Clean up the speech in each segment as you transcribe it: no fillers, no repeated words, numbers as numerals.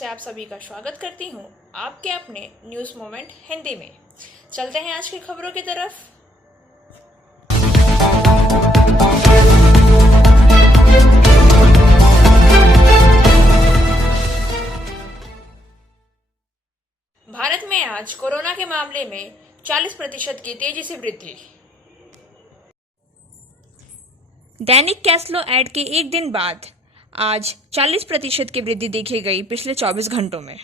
से आप सभी का स्वागत करती हूं आपके अपने न्यूज़ मोमेंट हिंदी में। चलते हैं आज की खबरों की तरफ। भारत में आज कोरोना के मामले में 40% की तेजी से वृद्धि। दैनिक कैश-फ्लो ऐड के एक दिन बाद आज 40% की वृद्धि देखी गई पिछले 24 घंटों में।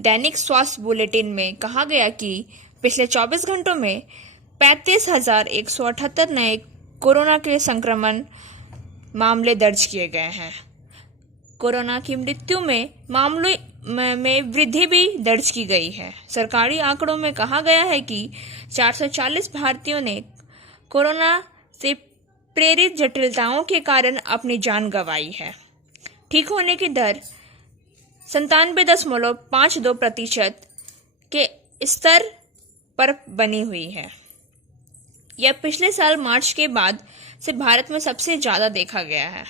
दैनिक स्वास्थ्य बुलेटिन में कहा गया कि पिछले 24 घंटों में 35,178 नए कोरोना के संक्रमण मामले दर्ज किए गए हैं। कोरोना की मृत्यु में मामलों में वृद्धि भी दर्ज की गई है। सरकारी आंकड़ों में कहा गया है कि 440 भारतीयों ने कोरोना से प्रेरित जटिलताओं के कारण अपनी जान गंवाई है। ठीक होने की दर 97.52% के स्तर पर बनी हुई है। यह पिछले साल मार्च के बाद से भारत में सबसे ज्यादा देखा गया है।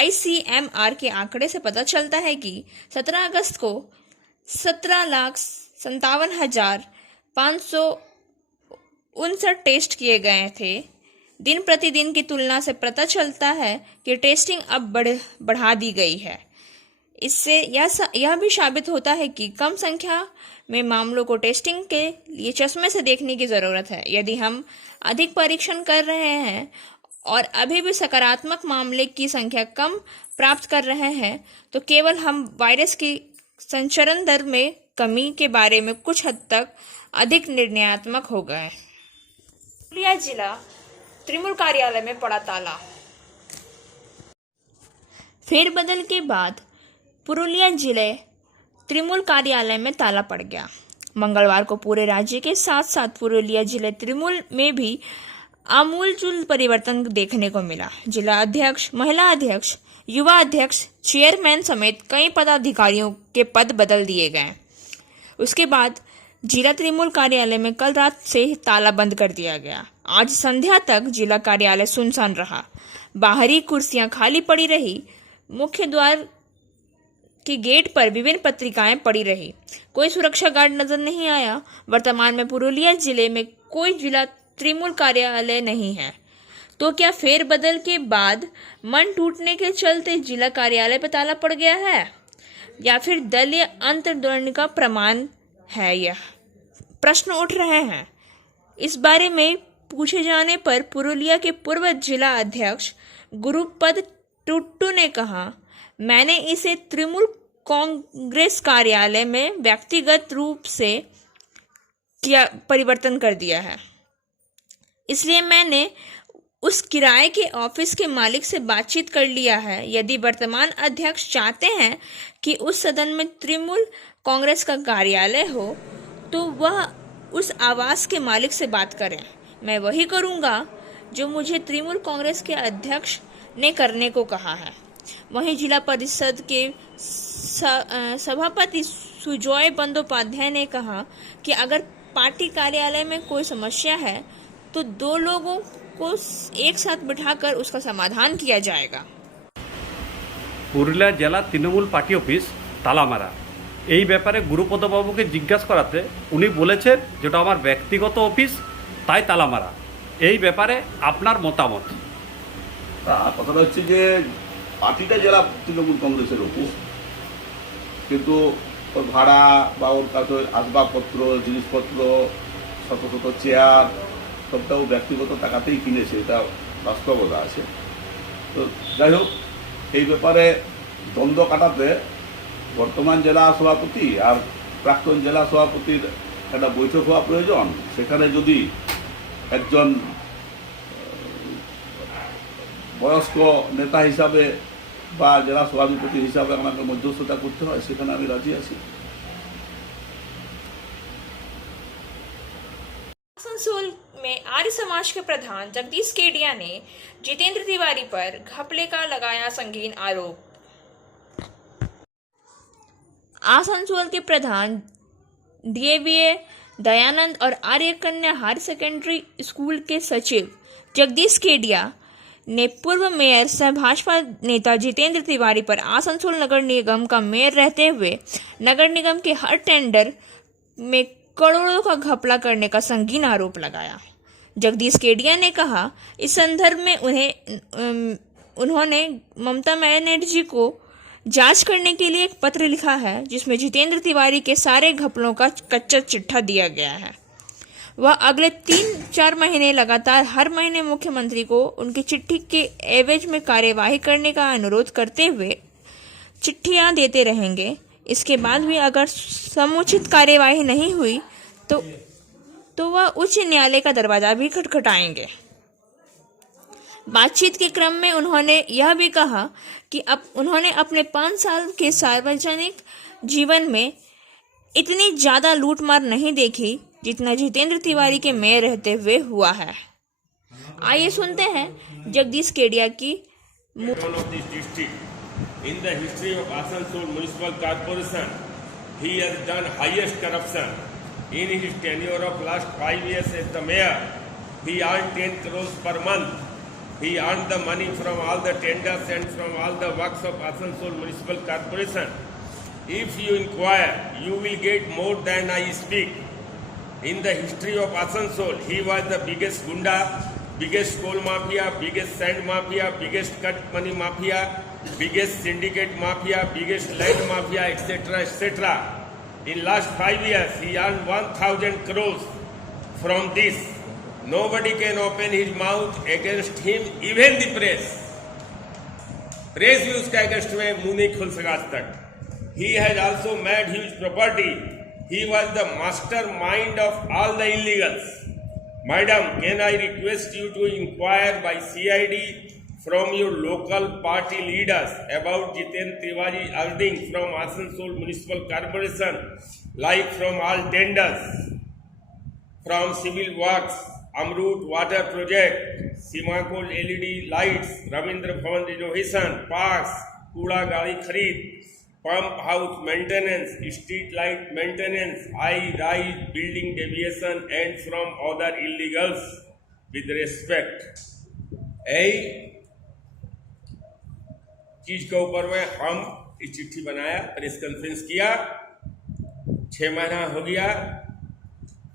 ICMR के आंकड़े से पता चलता है कि 17 अगस्त को 17,57,559 टेस्ट किए गए थे। दिन प्रतिदिन की तुलना से पता चलता है कि टेस्टिंग अब बढ़ा दी गई है। इससे यह भी साबित होता है कि कम संख्या में मामलों को टेस्टिंग के लिए चश्मे से देखने की जरूरत है। यदि हम अधिक परीक्षण कर रहे हैं और अभी भी सकारात्मक मामले की संख्या कम प्राप्त कर रहे हैं तो केवल हम वायरस की संचरण दर में कमी के बारे में कुछ हद तक अधिक निर्णयात्मक हो गए। पुरुलिया जिला त्रिमूल कार्यालय में पड़ा ताला। फेरबदल के बाद पुरुलिया जिले त्रिमूल कार्यालय में ताला पड़ गया। मंगलवार को पूरे राज्य के साथ साथ पुरुलिया जिले त्रिमूल में भी आमूलचूल परिवर्तन देखने को मिला। जिला अध्यक्ष, महिला अध्यक्ष, युवा अध्यक्ष, चेयरमैन समेत कई पदाधिकारियों के पद बदल दिए गए। उसके बाद जिला त्रिमूल कार्यालय में कल रात से ताला बंद कर दिया गया। आज संध्या तक जिला कार्यालय सुनसान रहा। बाहरी कुर्सियां खाली पड़ी रही। मुख्य द्वार के गेट पर विभिन्न पत्रिकाएं पड़ी रही। कोई सुरक्षा गार्ड नजर नहीं आया। वर्तमान में पुरुलिया जिले में कोई जिला त्रिमूल कार्यालय नहीं है। तो क्या फेरबदल के बाद मन टूटने के चलते जिला कार्यालय पर ताला पड़ गया है या फिर दलीय अंतर्द्वंद का प्रमाण है? यह प्रश्न उठ रहे हैं। इस बारे में पूछे जाने पर पुरुलिया के पूर्व जिला अध्यक्ष गुरुपद टुट्टू ने कहा, मैंने इसे त्रिमूल कांग्रेस कार्यालय में व्यक्तिगत रूप से परिवर्तन कर दिया है। इसलिए मैंने उस किराए के ऑफिस के मालिक से बातचीत कर लिया है। यदि वर्तमान अध्यक्ष चाहते हैं कि उस सदन में त्रिमूल कांग्रेस का कार्यालय हो तो वह उस आवास के मालिक से बात करें। मैं वही करूंगा जो मुझे त्रिमूल कांग्रेस के अध्यक्ष ने करने को कहा है। वहीं जिला परिषद के सभापति सुजॉय बंदोपाध्याय ने कहा कि अगर पार्टी कार्यालय में कोई समस्या है तो दो लोगों को एक साथ बिठाकर उसका समाधान किया जाएगा। पुरुलिया जिला तृणमूल पार्टी ऑफिस ताला मारा। এই ব্যাপারে গুরুপদবাবুকে জিজ্ঞাসা করাতে উনি বলেছেন যেটা আমার ব্যক্তিগত অফিস, তাই তালা মারা। এই ব্যাপারে আপনার মতামত? কথাটা হচ্ছে যে পার্টিটা জেলা তৃণমূল কংগ্রেসের অফিস, কিন্তু ওর ভাড়া বা ওর কাছে আসবাবপত্র, জিনিসপত্র, শত শত চেয়ার সবটাও ব্যক্তিগত টাকাতেই কিনেছে, এটা বাস্তবতা আছে। তো যাই হোক, এই ব্যাপারে দ্বন্দ্ব কাটাতে বর্তমান জেলা সভাপতি আর প্রাক্তন জেলা সভাপতির একটা বৈঠক হওয়া প্রয়োজন। সেখানে যদি একজন বয়স্ক নেতা হিসাবে বা জেলা সভাপতি হিসাবে আমাকে মধ্যস্থতা করতে হয়, সেখানে আমি রাজি আছি। आसनसोल में आर्य समाज के प्रधान जगदीश केडिया ने जितेंद्र तिवारी पर घपले का लगाया संगीन आरोप। आसनसोल के प्रधान DAVA दयानंद और आर्य कन्या हायर सेकेंडरी स्कूल के सचिव जगदीश केडिया ने पूर्व मेयर सह भाजपा नेता जितेंद्र तिवारी पर आसनसोल नगर निगम का मेयर रहते हुए नगर निगम के हर टेंडर में करोड़ों का घपला करने का संगीन आरोप लगाया। जगदीश केडिया ने कहा, इस संदर्भ में उन्होंने ममता बनर्जी को जांच करने के लिए एक पत्र लिखा है जिसमें जितेंद्र तिवारी के सारे घपलों का कच्चा चिट्ठा दिया गया है। वह अगले 3-4 महीने लगातार हर महीने मुख्यमंत्री को उनकी चिट्ठी के एवज में कार्यवाही करने का अनुरोध करते हुए चिट्ठियां देते रहेंगे। इसके बाद भी अगर समुचित कार्यवाही नहीं हुई तो वह उच्च न्यायालय का दरवाजा भी खटखटाएंगे। बातचीत के क्रम में उन्होंने यह भी कहा कि अब उन्होंने अपने 5 साल के सार्वजनिक जीवन में इतनी ज्यादा लूटमार नहीं देखी जितना जितेंद्र तिवारी के मेयर रहते हुए हुआ है। आइए सुनते हैं जगदीश केडिया की। In the history of Asansol Municipal Corporation, he has done highest corruption. In his tenure of last 5 years as the mayor, he earned 10 crores per month. He earned the money from all the tenders and from all the works of Asansol Municipal Corporation. If you inquire, you will get more than I speak. In the history of Asansol, he was the biggest gunda, biggest coal mafia, biggest sand mafia, biggest cut money mafia, biggest syndicate mafia, biggest land mafia, etc., etc. In last 5 years, he earned 1,000 crores from this. Nobody can open his mouth against him, even the press. Press भी उसका against में मुंह नहीं खोल सका आज तक. He has also made huge property. He was the mastermind of all the illegals. Madam, can I request you to inquire by CID from your local party leaders about Jiten Tiwari earning from Asansol Municipal Corporation, like from all tenders, from civil works, Amrut water project, Simakol LED lights, Ravindra Bhavan renovation, parks, Kuda Gali Kharid, pump house maintenance, street light maintenance, high-rise building deviation, and from other illegals with respect. चीज के ऊपर में हम इस चिट्ठी बनाया, press conference किया, 6 महीना हो गया,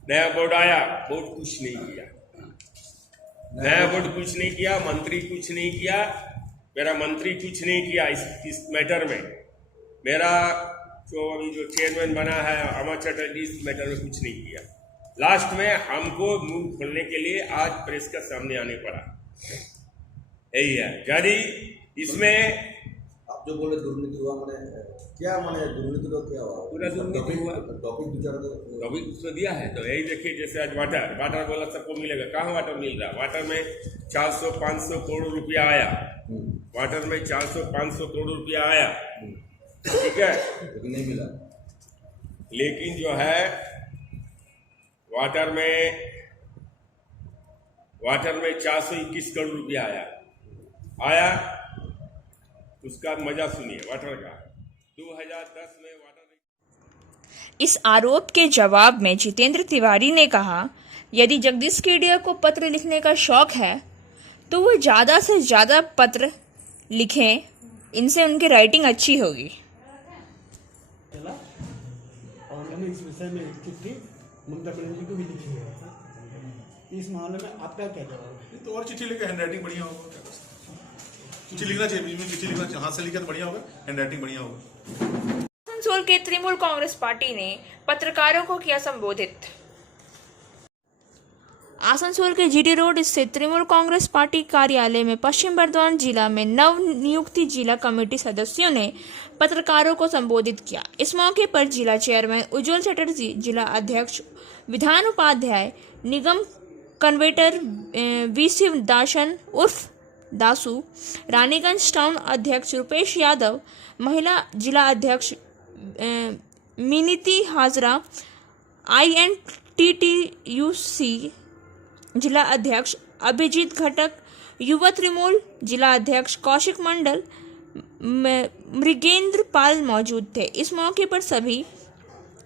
नया बोर्ड आया, बोर्ड कुछ नहीं किया, नया बोर्ड कुछ नहीं किया, मंत्री कुछ नहीं किया, मेरा मंत्री कुछ नहीं किया इस मैटर में, मेरा जो अभी जो चेयरमैन बना है अमर चटर्जी इस मैटर में कुछ नहीं किया। लास्ट में हमको मुंह खोलने के लिए आज प्रेस का सामने आने पड़ा। यही है यदि इसमें आप जो बोले दुर्नीति हुआ, मैंने क्या माने दुर्नीति तो क्या हुआ? पूरा दुर्नीति हुआ, टॉपिक उसको दिया है। तो यही देखिए, जैसे आज वाटर बोला सबको मिलेगा, कहाँ वाटर मिल रहा? वाटर में 400-500 करोड़ रुपया आया, वाटर में 400-500 करोड़ रुपया आया, ठीक है, लेकिन नहीं मिला। लेकिन जो है वाटर में 421 करोड़ रुपया आया, उसका मजा सुनिए वाटर का। 2010 में वाटर। इस आरोप के जवाब में जितेंद्र तिवारी ने कहा, यदि जगदीश केडिया को पत्र लिखने का शौक है तो वो ज्यादा से ज्यादा पत्र लिखें, इनसे उनकी राइटिंग अच्छी होगी। चला और मैंने इस विषय में एक चिट्ठी ममता बनर्जी को भी लिखी है। इस मामले में आपका क्या जवाब है? तो और चिट्ठी लिखे, हैंडराइटिंग बढ़िया होगा, चिट्ठी लिखना चाहिए, बीच में चिट्ठी लिखना, हाथ से लिखा तो बढ़िया होगा, हैंडराइटिंग बढ़िया होगा। आसनसोल के तृणमूल कांग्रेस पार्टी ने पत्रकारों को किया संबोधित। आसनसोल के जीटी रोड स्थित तृणमूल कांग्रेस पार्टी कार्यालय में पश्चिम बर्धमान जिला में नव नियुक्त जिला कमेटी सदस्यों ने पत्रकारों को संबोधित किया। इस मौके पर जिला चेयरमैन उज्जवल चटर्जी, जिला अध्यक्ष विधान उपाध्याय, निगम कन्वेटर वीसी दाशन उर्फ दासू, रानीगंज टाउन अध्यक्ष रुपेश यादव, महिला जिला अध्यक्ष मिनीति हाजरा, INTTUC जिला अध्यक्ष अभिजीत घटक, युवा तृणमूल जिला अध्यक्ष कौशिक मंडल, मृगेंद्र पाल मौजूद थे। इस मौके पर सभी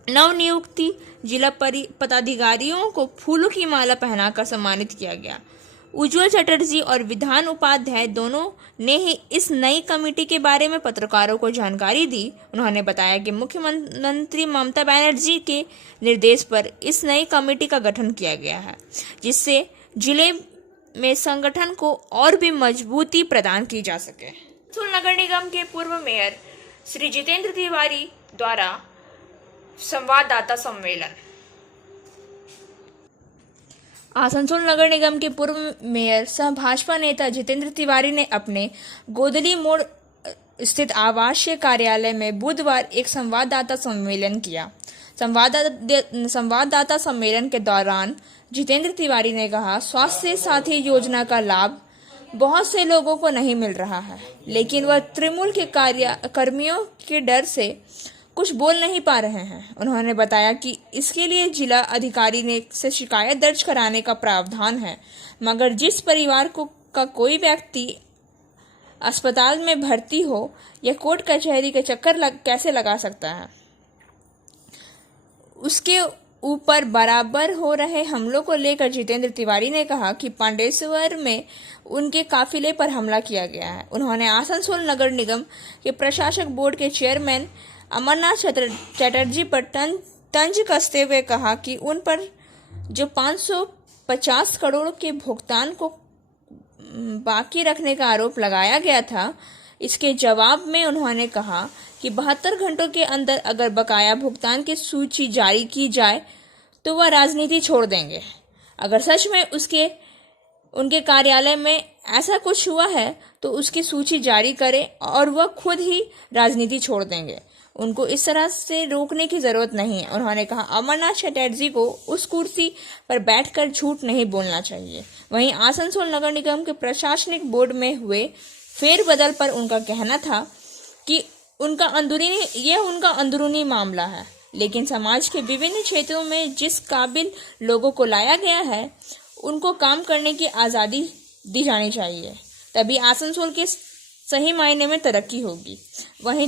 नवनियुक्ति जिला पदाधिकारियों को फूलों की माला पहनाकर सम्मानित किया गया। उज्ज्वल चटर्जी और विधान उपाध्याय दोनों ने ही इस नई कमेटी के बारे में पत्रकारों को जानकारी दी। उन्होंने बताया कि मुख्यमंत्री ममता बनर्जी के निर्देश पर इस नई कमेटी का गठन किया गया है, जिससे जिले में संगठन को और भी मजबूती प्रदान की जा सके। आसनसोल नगर निगम के पूर्व मेयर श्री जितेंद्र तिवारी द्वारा संवाददाता सम्मेलन। आसनसोल नगर निगम के पूर्व मेयर सह भाजपा नेता जितेंद्र तिवारी ने अपने गोदली मोड़ स्थित आवासीय कार्यालय में बुधवार एक संवाददाता सम्मेलन किया। संवाददाता सम्मेलन के दौरान जितेंद्र तिवारी ने कहा, स्वास्थ्य साथी योजना का लाभ बहुत से लोगों को नहीं मिल रहा है, लेकिन वह तृणमूल के कर्मियों के डर से कुछ बोल नहीं पा रहे हैं। उन्होंने बताया कि इसके लिए जिला अधिकारी ने से शिकायत दर्ज कराने का प्रावधान है, मगर जिस परिवार का कोई व्यक्ति अस्पताल में भर्ती हो या कोर्ट कचहरी के चक्कर कैसे लगा सकता है, उसके ऊपर बराबर हो रहे हमलों को लेकर जितेंद्र तिवारी ने कहा कि पांडेश्वर में उनके काफिले पर हमला किया गया है। उन्होंने आसनसोल नगर निगम के प्रशासक बोर्ड के चेयरमैन अमरनाथ चटर्जी पर तंज कसते हुए कहा कि उन पर जो 550 करोड़ के भुगतान को बाकी रखने का आरोप लगाया गया था, इसके जवाब में उन्होंने कहा कि 72 घंटों के अंदर अगर बकाया भुगतान की सूची जारी की जाए तो वह राजनीति छोड़ देंगे। अगर सच में उनके कार्यालय में ऐसा कुछ हुआ है तो उसकी सूची जारी करें और वह खुद ही राजनीति छोड़ देंगे। उनको इस तरह से रोकने की जरूरत नहीं है। उन्होंने कहा, अमरनाथ चटर्जी को उस कुर्सी पर बैठकर झूठ नहीं बोलना चाहिए। वहीं आसनसोल नगर निगम के प्रशासनिक बोर्ड में हुए फेरबदल पर उनका कहना था कि उनका अंदरूनी मामला है, लेकिन समाज के विभिन्न क्षेत्रों में जिस काबिल लोगों को लाया गया है उनको काम करने की आज़ादी दी जानी चाहिए, तभी आसनसोल के सही मायने में तरक्की होगी। वहीं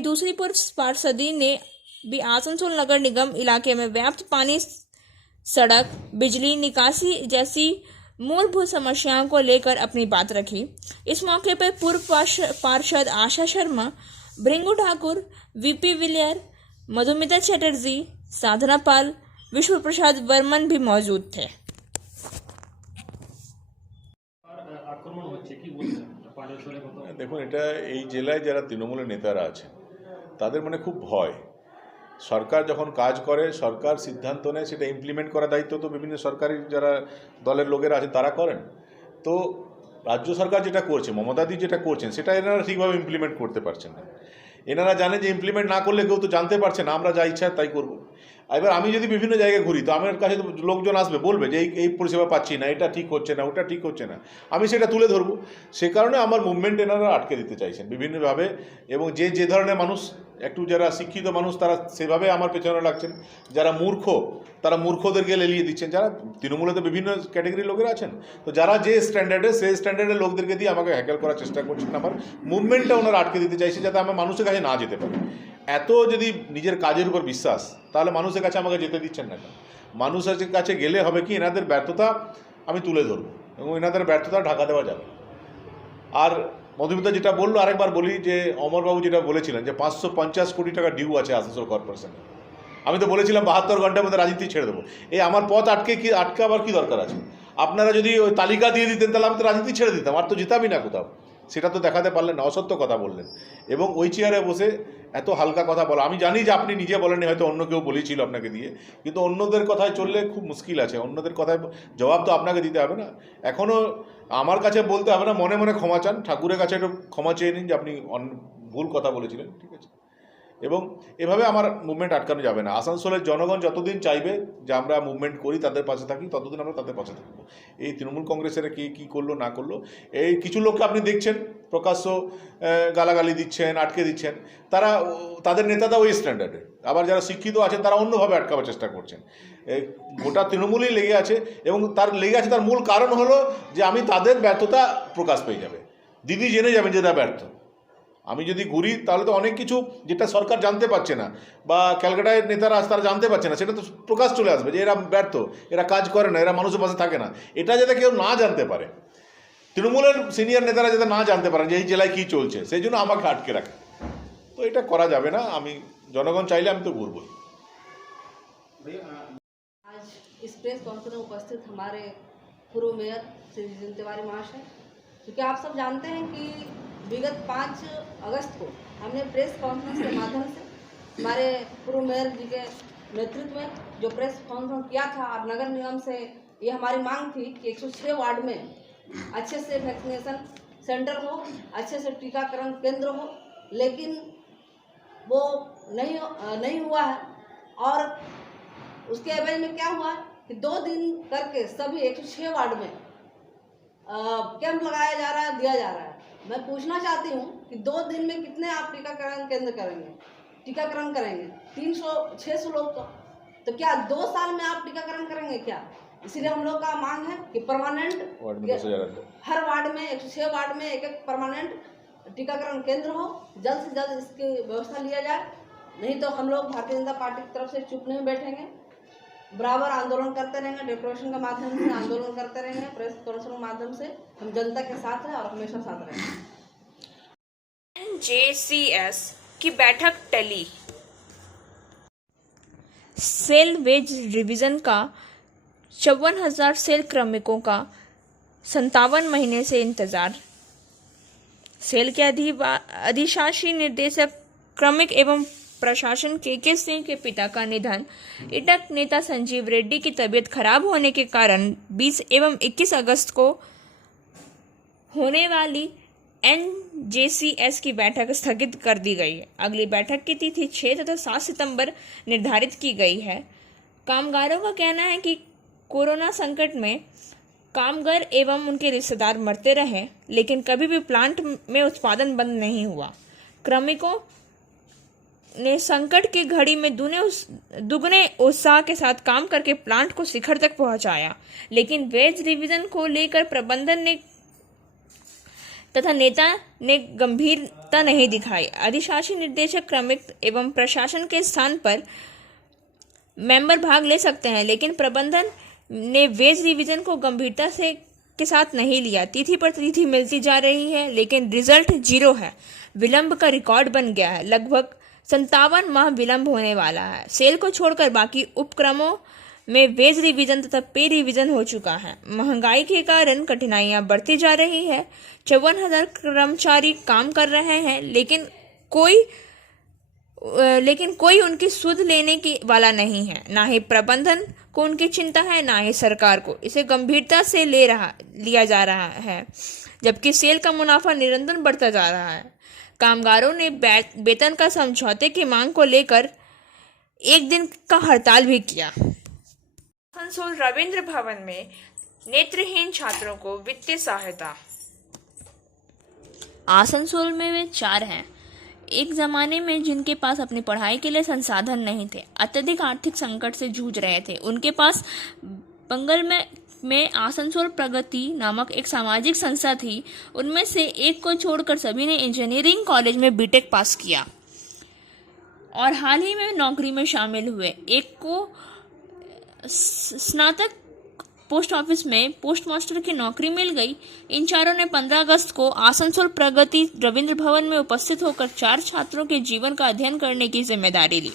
दूसरी पूर्व पार्षदी ने भी आसनसोल नगर निगम इलाके में व्याप्त पानी, सड़क, बिजली निकासी जैसी मूलभूत समस्याओं को लेकर अपनी बात रखी। इस मौके पर पूर्व पार्षद आशा शर्मा, भृंगू ठाकुर, वीपी विलियर, मधुमिता चटर्जी, साधना पाल, विश्व प्रसाद वर्मन भी मौजूद थे। দেখুন, এটা এই জেলায় যারা তৃণমূলের নেতারা আছেন তাদের মনে খুব ভয়। সরকার যখন কাজ করে, সরকার সিদ্ধান্ত নেয়, সেটা ইমপ্লিমেন্ট করার দায়িত্ব তো বিভিন্ন সরকারি যারা দলের লোকেরা আছেন তারা করেন। তো রাজ্য সরকার যেটা করছে, মমতাদি যেটা করছেন, সেটা এনারা ঠিকভাবে ইমপ্লিমেন্ট করতে পারছেন না। এনারা জানে যে ইমপ্লিমেন্ট না করলে কেউ তো জানতে পারছে না, আমরা যা ইচ্ছা তাই করব। এবার আমি যদি বিভিন্ন জায়গায় ঘুরি তো আমার কাছে লোকজন আসবে, বলবে যে এই পরিষেবা পাচ্ছি না, এটা ঠিক হচ্ছে না, ওটা ঠিক হচ্ছে না, আমি সেটা তুলে ধরবো। সে কারণে আমার মুভমেন্ট এনারা আটকে দিতে চাইছেন বিভিন্নভাবে, এবং যে ধরনের মানুষ একটু যারা শিক্ষিত মানুষ তারা সেভাবে আমার পেছনে লাগছেন, যারা মূর্খ তারা মূর্খদেরকে লেলিয়ে দিচ্ছেন। যারা তৃণমূলে তো বিভিন্ন ক্যাটাগরির লোকেরা আছেন, তো যারা যে স্ট্যান্ডার্ডে সেই স্ট্যান্ডার্ডের লোকদেরকে দিয়ে আমাকে হ্যাকেল করার চেষ্টা করছেন। আমার মুভমেন্টটা ওনারা আটকে দিতে চাইছে যাতে আমার মানুষের কাছে না যেতে পারে। এত যদি নিজের কাজের উপর বিশ্বাস, তাহলে মানুষের কাছে আমাকে যেতে দিচ্ছেন না কেন? মানুষের কাছে গেলে হবে কি, এনাদের ব্যর্থতা আমি তুলে ধরবো এবং এনাদের ব্যর্থতা ঢাকা দেওয়া যাবে। আর মধুমিতা যেটা বললো, আরেকবার বলি যে অমরবাবু যেটা বলেছিলেন যে 550 কোটি টাকা ডিউ আছে আসানসোল কর্পোরেশনে। আমি তো বলেছিলাম 72 ঘন্টার মধ্যে রাজনীতি ছেড়ে দেবো। এই আমার পথ আটকাবার কি দরকার আছে? আপনারা যদি ওই তালিকা দিয়ে দিতেন তাহলে আমি তো রাজনীতি ছেড়ে দিতাম, আর তো যেতামই না কোথাও। সেটা তো দেখাতে পারলেন না, অসত্য কথা বললেন এবং ওই চেয়ারে বসে এত হালকা কথা বলা। আমি জানি যে আপনি নিজে বলেননি, হয়তো অন্য কেউ বলেছিল আপনাকে দিয়ে, কিন্তু অন্যদের কথায় চললে খুব মুশকিল আছে। অন্যদের কথায় জবাব তো আপনাকে দিতে হবে না। এখনও আমার কাছে বলতে হবে না, মনে মনে ক্ষমা চান, ঠাকুরের কাছে একটু ক্ষমা চেয়ে নিন যে আপনি ভুল কথা বলেছিলেন, ঠিক আছে? এবং এভাবে আমার মুভমেন্ট আটকানো যাবে না। আসানসোলের জনগণ যতদিন চাইবে যে আমরা মুভমেন্ট করি, তাদের পাশে থাকি, ততদিন আমরা তাদের পাশে থাকবো। এই তৃণমূল কংগ্রেসের কে কী করলো না করলো, এই কিছু লোককে আপনি দেখছেন প্রকাশ্য গালাগালি দিচ্ছেন, আটকে দিচ্ছেন, তাদের নেতারা ওই স্ট্যান্ডার্ডে। আবার যারা শিক্ষিত আছেন তারা অন্যভাবে আটকাবার চেষ্টা করছেন। গোটা তৃণমূলই লেগে আছে এবং তার মূল কারণ হলো যে আমি তাদের ব্যর্থতা প্রকাশ পেয়ে যাবে, দিদি জেনে যাবেন যে তারা ব্যর্থ। আমি যদি ঘুরি তাহলে তো অনেক কিছু যেটা সরকার জানতে পারছে না বা ক্যালকাটায় নেতারা তারা জানতে পারছে না, সেটা তো প্রকাশ চলে আসবে যে এরা ব্যর্থ, এরা কাজ করে না, এরা মানুষের পাশে থাকে না। এটা যাতে কেউ না জানতে পারে, তৃণমূলের সিনিয়র নেতারা যাতে না জানতে পারেন যে এই জেলায় কী চলছে, সেই জন্য আমাকে আটকে রাখে। তো এটা করা যাবে না। আমি জনগণ চাইলে আমি তো ঘুরবই। आज इस प्रेस कॉन्फ्रेंस में उपस्थित हमारे पूर्व मेयर श्री जितेंद्र तिवारी महाशय, क्योंकि आप सब जानते हैं कि विगत 5 अगस्त को हमने प्रेस कॉन्फ्रेंस के माध्यम से हमारे पूर्व मेयर जी के नेतृत्व में जो प्रेस कॉन्फ्रेंस किया था और नगर निगम से ये हमारी मांग थी कि 106 वार्ड में अच्छे से वैक्सीनेशन सेंटर हो, अच्छे से टीकाकरण केंद्र हो, लेकिन वो नहीं हुआ है। और उसके एवज में क्या हुआ कि 2 दिन करके सभी 106 वार्ड में कैंप लगाया जा रहा है, दिया जा रहा है। मैं पूछना चाहती हूँ कि 2 दिन में कितने आप टीकाकरण केंद्र करेंगे, टीकाकरण करेंगे? 300-600 लोग तो क्या 2 साल में आप टीकाकरण करेंगे क्या? इसीलिए हम लोग का मांग है कि परमानेंट हर वार्ड में 106 वार्ड में एक परमानेंट टीकाकरण केंद्र हो, जल्द से जल्द इसकी व्यवस्था लिया जाए। नहीं तो हम लोग भारतीय जनता पार्टी की तरफ से चुप नहीं बैठेंगे, बराबर आंदोलन करते रहेंगे, डेकोरेशन के माध्यम से आंदोलन करते रहेंगे, प्रेस कॉन्फ्रेंस के माध्यम से हम जनता के साथ हैं और हमेशा साथ रहेंगे। NJCS की बैठक टली। सेल वेज रिवीजन का 54,000 सेल क्रमिकों का 57 महीने से इंतजार। सेल के अधिशासी निर्देशक क्रमिक एवं प्रशासन के सिंह के पिता का निधन। इटक नेता संजीव रेड्डी की तबीयत खराब होने के कारण 20 एवं 21 अगस्त को होने वाली NJCS की बैठक स्थगित कर दी गई है। अगली बैठक की तिथि 6 तथा 7 सितंबर निर्धारित की गई है। कामगारों का कहना है कि कोरोना संकट में कामगार एवं उनके रिश्तेदार मरते रहे, लेकिन कभी भी प्लांट में उत्पादन बंद नहीं हुआ। क्रमिकों ने संकट की घड़ी में दुगने उत्साह के साथ काम करके प्लांट को शिखर तक पहुंचाया, लेकिन वेज रिवीजन को लेकर प्रबंधन ने तथा नेता ने गंभीरता नहीं दिखाई। अधिशासी निर्देशक क्रमिक एवं प्रशासन के स्थान पर मेंबर भाग ले सकते हैं, लेकिन प्रबंधन ने वेज रिवीजन को गंभीरता से के साथ नहीं लिया। तिथि पर तिथि मिलती जा रही है, लेकिन रिजल्ट 0 है। विलंब का रिकॉर्ड बन गया है। लगभग 57 माह विलंब होने वाला है। सेल को छोड़कर बाकी उपक्रमों में वेज रिवीजन तथा पे रिवीजन हो चुका है। महंगाई के कारण कठिनाइयां बढ़ती जा रही है। 54,000 कर्मचारी काम कर रहे हैं, लेकिन कोई उनकी सुध लेने की वाला नहीं है। ना ही प्रबंधन को उनकी चिंता है, ना ही सरकार को। इसे गंभीरता से लिया जा रहा है, जबकि सेल का मुनाफा निरंतर बढ़ता जा रहा है। कामगारों ने वेतन का समझौते की मांग को लेकर 1 दिन का हड़ताल भी किया। आसनसोल रविंद्र भवन में नेत्रहीन छात्रों को वित्तीय सहायता। आसनसोल में वे 4 हैं। एक जमाने में जिनके पास अपनी पढ़ाई के लिए संसाधन नहीं थे, अत्यधिक आर्थिक संकट से जूझ रहे थे। उनके पास बंगल में आसनसोल प्रगति नामक एक सामाजिक संस्था थी। उनमें से एक को छोड़कर सभी ने इंजीनियरिंग कॉलेज में बीटेक पास किया और हाल ही में नौकरी में शामिल हुए। एक को स्नातक पोस्ट ऑफिस में पोस्टमास्टर की नौकरी मिल गई। इन चारों ने 15 अगस्त को आसनसोल प्रगति रविंद्र भवन में उपस्थित होकर 4 छात्रों के जीवन का अध्ययन करने की जिम्मेदारी ली,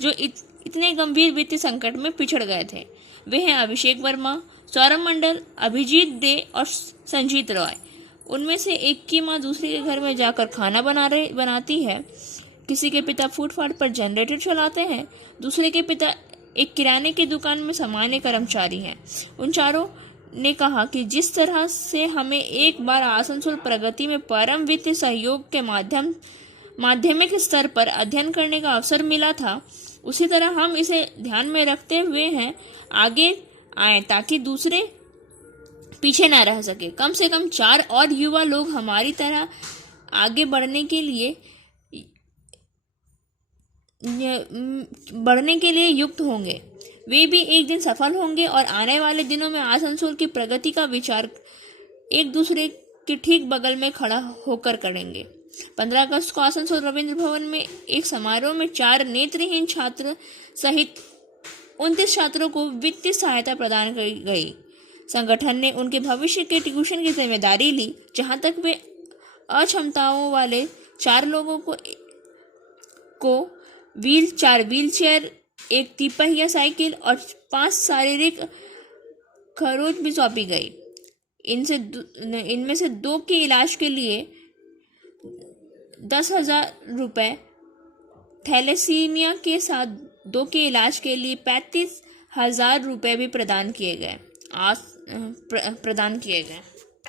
जो इतने गंभीर वित्तीय संकट में पिछड़ गए थे। वे हैं अभिषेक वर्मा, सौरभ मंडल, अभिजीत दे और संजीत रॉय। उनमें से एक की मां दूसरे के घर में जाकर खाना बनाती है। किसी के पिता फुटपाथ पर जनरेटर चलाते हैं। दूसरे के पिता एक किराने की दुकान में सामान्य कर्मचारी हैं। उन चारों ने कहा कि जिस तरह से हमें एक बार आसनसोल प्रगति में परम वित्तीय सहयोग के माध्यमिक स्तर पर अध्ययन करने का अवसर मिला था, उसी तरह हम इसे ध्यान में रखते हुए हैं आगे आए, ताकि दूसरे पीछे न रह सके। कम से कम 4 और युवा लोग हमारी तरह आगे बढ़ने के लिए युक्त होंगे। वे भी एक दिन सफल होंगे और आने वाले दिनों में आसनसोल की प्रगति का विचार एक दूसरे के ठीक बगल में खड़ा होकर करेंगे। 15 अगस्त को आसनसोल रविंद्र भवन में एक समारोह में 4 नेत्रहीन छात्र सहित 29 छात्रों को वित्तीय सहायता प्रदान की गई। संगठन ने उनके भविष्य के ट्यूशन की जिम्मेदारी ली, जहां तक वे अक्षमताओं वाले 4 लोगों को व्हीलचेयर, एक तिपहिया साइकिल और 5 शारीरिक खरोच भी सौंपी गई। इनमें से 2 के इलाज के लिए 10,000 रुपये, थैलेसीमिया के साथ 2 के इलाज के लिए 35,000 रुपये भी प्रदान किए गए।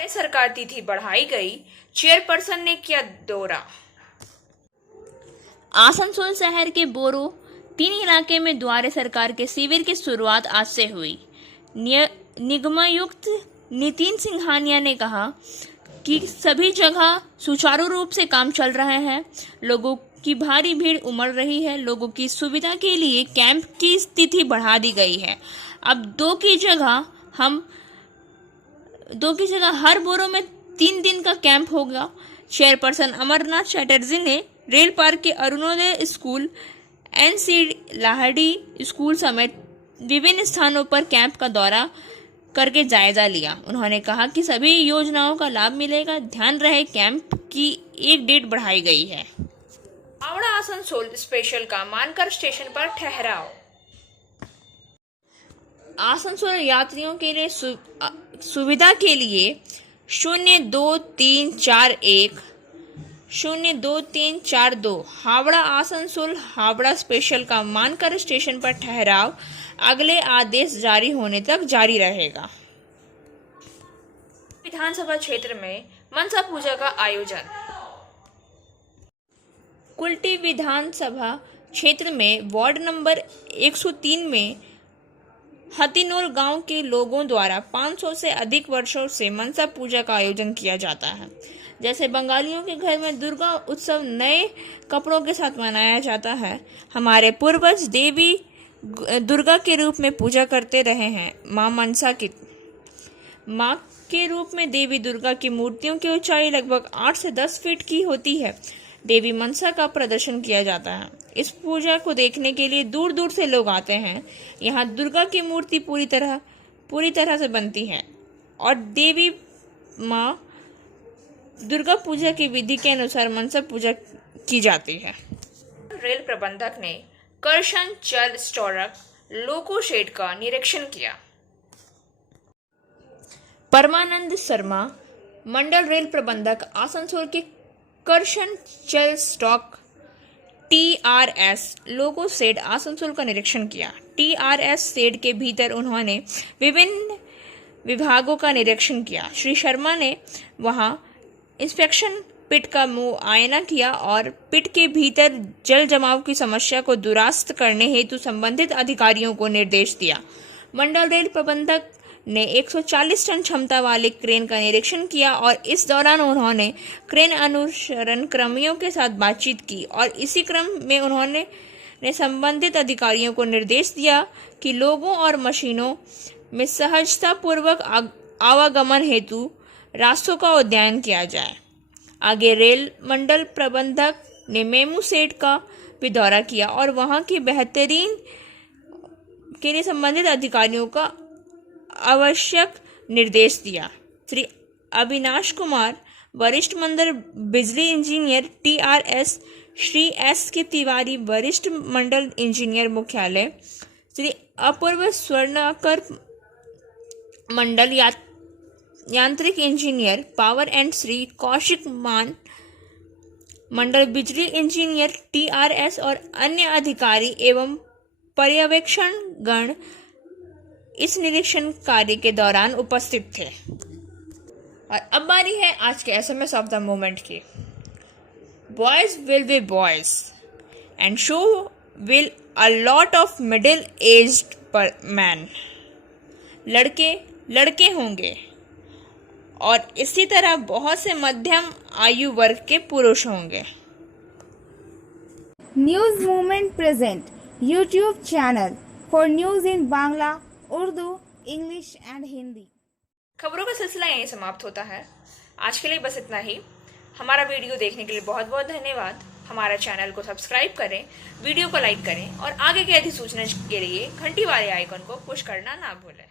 सरकार तिथि बढ़ाई गई, चेयरपर्सन ने किया दौरा। आसनसोल शहर के बोरो 3 इलाके में द्वारे सरकार के शिविर की शुरुआत आज से हुई। निगमायुक्त नितिन सिंघानिया ने कहा कि सभी जगह सुचारू रूप से काम चल रहे हैं। लोगों की भारी भीड़ उमड़ रही है। लोगों की सुविधा के लिए कैंप की तिथि बढ़ा दी गई है। अब 2 की जगह हर बोरो में 3 दिन का कैंप होगा। चेयरपर्सन अमरनाथ चैटर्जी ने रेल पार्क के Arunoday school, NC Lahiri school समेत विभिन्न स्थानों पर कैंप का दौरा करके जायजा लिया। उन्होंने कहा कि सभी योजनाओं का लाभ मिलेगा। ध्यान रहे, कैंप की एक डेट बढ़ाई गई है। हावड़ा आसनसोल स्पेशल का मानकर स्टेशन पर ठहराव। आसनसोल यात्रियों के लिए सुविधा के लिए 02341 हावड़ा आसनसोल हावड़ा स्पेशल का मानकर स्टेशन पर ठहराव अगले आदेश जारी होने तक जारी रहेगा। विधानसभा क्षेत्र में मनसा पूजा का आयोजन। कुल्टी विधानसभा क्षेत्र में वार्ड नंबर 103 में हतीनोर गांव के लोगों द्वारा 500 से अधिक वर्षों से मनसा पूजा का आयोजन किया जाता है। जैसे बंगालियों के घर में दुर्गा उत्सव नए कपड़ों के साथ मनाया जाता है, हमारे पूर्वज देवी दुर्गा के रूप में पूजा करते रहे हैं। माँ के रूप में देवी दुर्गा की मूर्तियों की ऊंचाई लगभग 8 से 10 फीट की होती है। देवी मनसा का प्रदर्शन किया जाता है। इस पूजा को देखने के लिए दूर दूर से लोग आते हैं। यहाँ दुर्गा की मूर्ति पूरी तरह से बनती है और देवी माँ दुर्गा पूजा की विधि के अनुसार मनसा पूजा की जाती है। रेल प्रबंधक ने करशन जल स्टोरक लोको शेड का निरीक्षण किया। परमानंद शर्मा, मंडल रेल प्रबंधक, आसनसोल के करशन जल stock TRS loco shed Asansol का निरीक्षण किया। TRS शेड के भीतर उन्होंने विभिन्न विभागों का निरीक्षण किया। श्री शर्मा ने वहां इंस्पेक्शन पिट का मुआयना किया और पिट के भीतर जल जमाव की समस्या को दुरुस्त करने हेतु संबंधित अधिकारियों को निर्देश दिया। मंडल रेल प्रबंधक ने 140 टन क्षमता वाले क्रेन का निरीक्षण किया और इस दौरान उन्होंने क्रेन अनुसरण कर्मियों के साथ बातचीत की और इसी क्रम में उन्होंने संबंधित अधिकारियों को निर्देश दिया कि लोगों और मशीनों में सहजता पूर्वक आवागमन हेतु रास्तों का अध्ययन किया जाए। आगे रेल मंडल प्रबंधक ने मेमू सेट का भी दौरा किया और वहां की बेहतरीन के लिए संबंधित अधिकारियों का आवश्यक निर्देश दिया। श्री अविनाश कुमार, वरिष्ठ मंडल बिजली इंजीनियर TRS, श्री S के तिवारी, वरिष्ठ मंडल इंजीनियर मुख्यालय, श्री अपूर्व स्वर्णकर, मंडल यांत्रिक engineer power and, Shri Kaushik मान, मंडल बिजली इंजीनियर TRS और अन्य अधिकारी एवं पर्यवेक्षण गण इस निरीक्षण कार्य के दौरान उपस्थित थे। और अब बारी है आज के SMS ऑफ द मोमेंट की। Boys will be boys and show will a lot of middle aged man. लड़के लड़के होंगे और इसी तरह बहुत से मध्यम आयु वर्ग के पुरुष होंगे। News movement present YouTube channel for news in Bangla, Urdu, English and Hindi. खबरों का सिलसिला यहीं समाप्त होता है। आज के लिए बस इतना ही। हमारा वीडियो देखने के लिए बहुत बहुत धन्यवाद। हमारा चैनल को सब्सक्राइब करें, वीडियो को लाइक करें और आगे की अधिसूचना के लिए घंटी वाले आइकन को पुश करना ना भूलें।